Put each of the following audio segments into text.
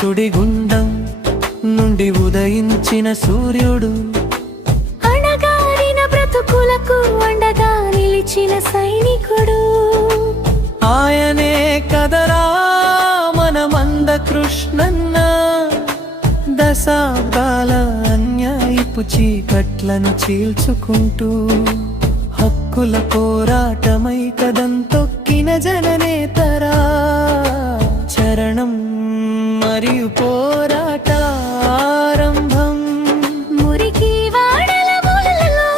సుడిగుండం నుండి ఉదయించిన సూర్యుడు, అణగారిన బ్రతుకులకు అండగా నిలిచిన సైనికుడు. ఆయనే కదరా మన మంద కృష్ణన్న, దశాబ్దాల అన్యాయపు చీకట్లను చీల్చుకుంటూ హక్కుల పోరాటమై కదం తొక్కిన జననేతరా. చరణం మరియు పోరాటారంభం. మురికి వాడల మూలలలో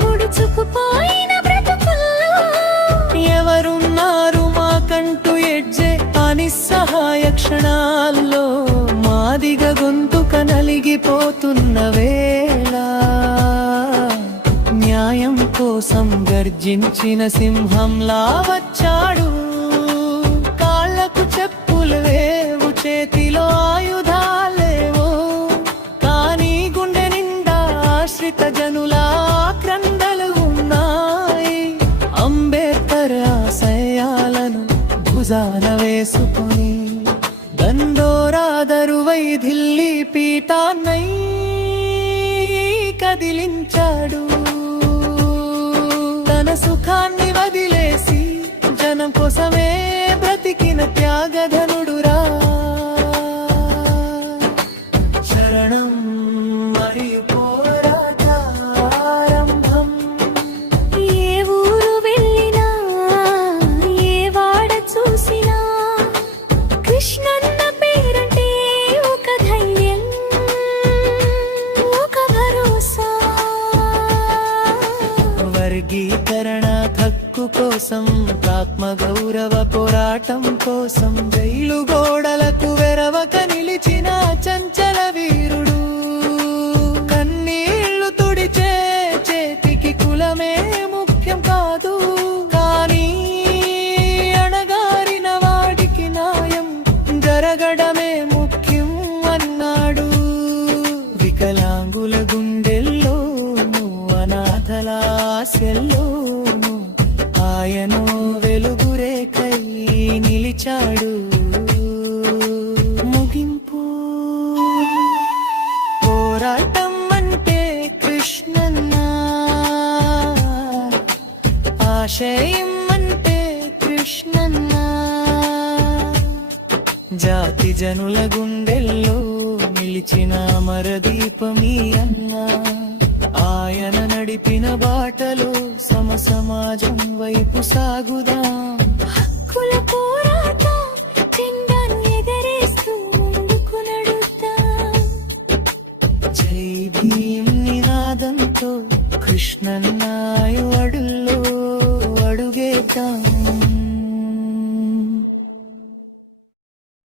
ముడుచుకుపోయిన బ్రతుకుల్లో ఎవరున్నారు మాకంటూ ఎడ్జే అనిస్సహాయ క్షణాల్లో, మాదిగ గొంతుక నలిగిపోతున్న వేళ న్యాయం కోసం గర్జించిన సింహంలా వచ్చాడు. కాళ్లకు చెప్పులు లేవు, చేతిలో ఆయుధాలేవో, కానీ గుండె నిండా ఆశ్రిత జనుల క్రందలు ఉన్నాయి. అంబేద్కర్ ఆశయాలను భుజాన వేసుకొని దండోరా దరువై ఢిల్లీ పీఠాన్నై కదిలించాడు. తన సుఖాన్ని వదిలేసి జనం కోసమే బ్రతికిన త్యాగధనుడురా. శరణం మరియు పోరాటారంభం. ఏ ఊరు వెళ్ళినా ఏ వాడ చూసినా కృష్ణన్న పేరంటే ఒక ధైర్యం, ఒక భరోసా. వర్గీకరణ హక్కు కోసం, ఆత్మ గౌరవ పోరాటం కోసం జైలు గోడలకు వెరవక నిలిచిన చంచల వీరుడు. కన్నీళ్లు తుడిచే చేతికి కులమే ముఖ్యం కాదు, కానీ అణగారిన వాడికి న్యాయం జరగడమే ముఖ్యం అన్నాడు. వికలాంగుల గుండెల్లోను, అనాథల ఆశల్లోను ఆయనో వెలుగురేకై నిలిచాడు. ముగింపు. పోరాటం అంటే కృష్ణన్న, ఆశయం అంటే కృష్ణన్న. జాతి జనుల గుండెల్లో నిలిచిన అమరదీపమీ అన్న. ఆయన నడిపిన బాటలో సమ సమాజం వైపు సాగుదాం. హక్కుల పోరాట జెండాను ఎగరేస్తూ ముందుకు నడుద్దాం. జై భీమ్ నినాదంతో కృష్ణన్న